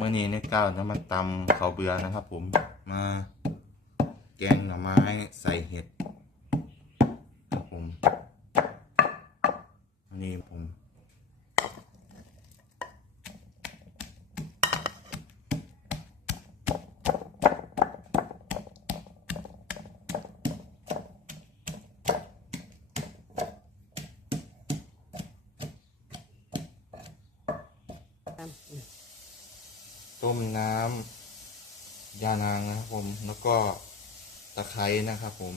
เมื่อนี้ในก้าวจะมาตำข้าวเบื่อนะครับ ผมมาแกงหน่อไม้ใส่เห็ดครับผมอันนี้ผมตามอืม ต้มน้ำยานางนะครับผมแล้วก็ตะไคร้นะครับผม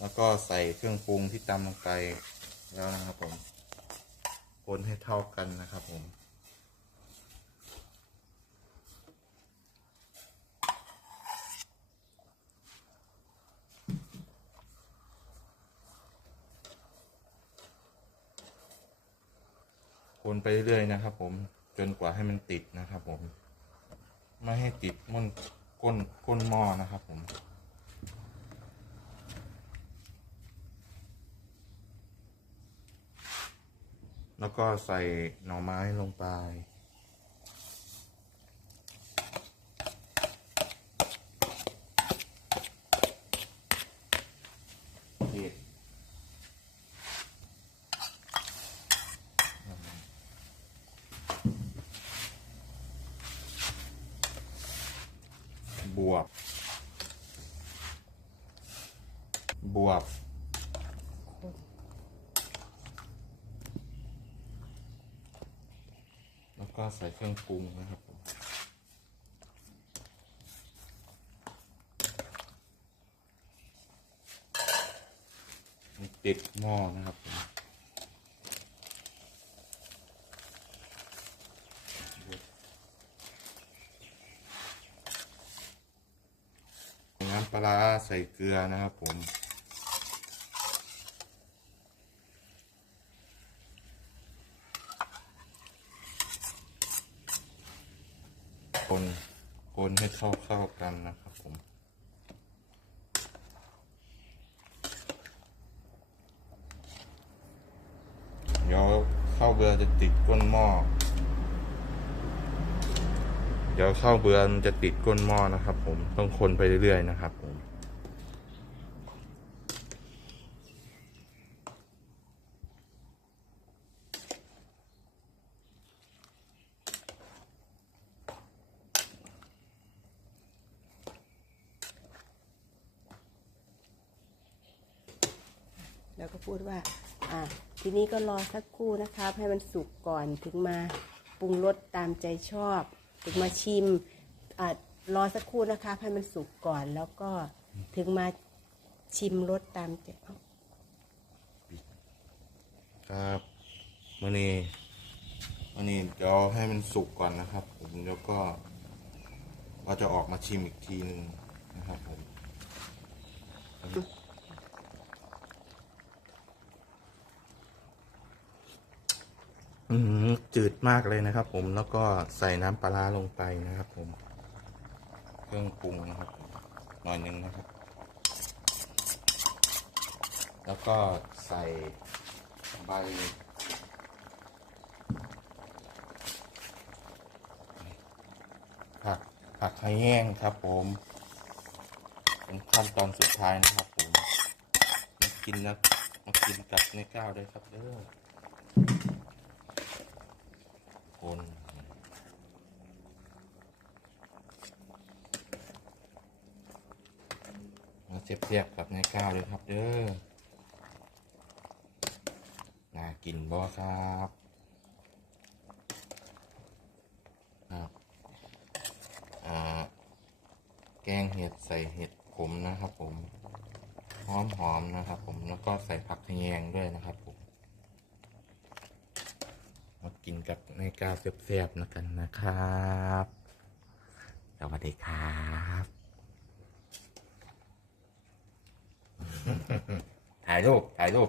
แล้วก็ใส่เครื่องปรุงที่ตำลงไปแล้วนะครับผมคนให้เท่ากันนะครับผมคนไปเรื่อยๆนะครับผมจนกว่าให้มันติดนะครับผม ไม่ให้ติดมุนก้นก้นหม้อนะครับผมแล้วก็ใส่หน่อไม้ลงไป เผ็ด บวบบวบแล้วก็ใส่เครื่องปรุงนะครับติดหม้อนะครับผม น้ำปลาใส่เกลือนะครับผม คนคนให้เข้าเข้ากันนะครับผมเดี๋ยวข้าวเบื่อจะติดก้นหม้อ ดี๋ยวข้าวเบื่อมันจะติดก้นหม้อนะครับ ผมต้องคนไปเรื่อยๆนะครับ ผมแล้วก็พูดว่า อ่าทีนี้ก็รอสักครู่นะครับ ให้มันสุกก่อนถึงมาปรุงรสตามใจชอบ ถึงมาชิมอ่ารอสักครู่นะคะให้มันสุกก่อนแล้วก็ถึงมาชิมรสตามใจเอ้าครับมันนี้มื่อนี้เดี๋ยวให้มันสุกก่อนนะครับ ผมแล้วก็ เราจะออกมาชิมอีกทีหนึ่งนะครับผมอืม จืดมากเลยนะครับ ผมแล้วก็ใส่น้ำปลาลงไปนะครับ ผม เครื่องปรุงนะครับหน่อยหนึงนะครับ แล้วก็ใส่ใบผักผักไห้แห้งครับ ผมเป็นขั้นตอนสุดท้ายนะครับ ผมมากินนะมากินกับในก้าวด้วยครับเด้อ คนมาเทียบๆกับในก้าวเลยครับเด้อน่ากินบ่ครับครับแกงเห็ดใส่เห็ดขมนะครับผมหอมหอมๆนะครับผมแล้วก็ใส่ผักทะแยงด้วยนะครับผม กินกับในกาเสียบๆนะกันนะครับ สวัสดีครับถ่ายรูปถ่ายรูป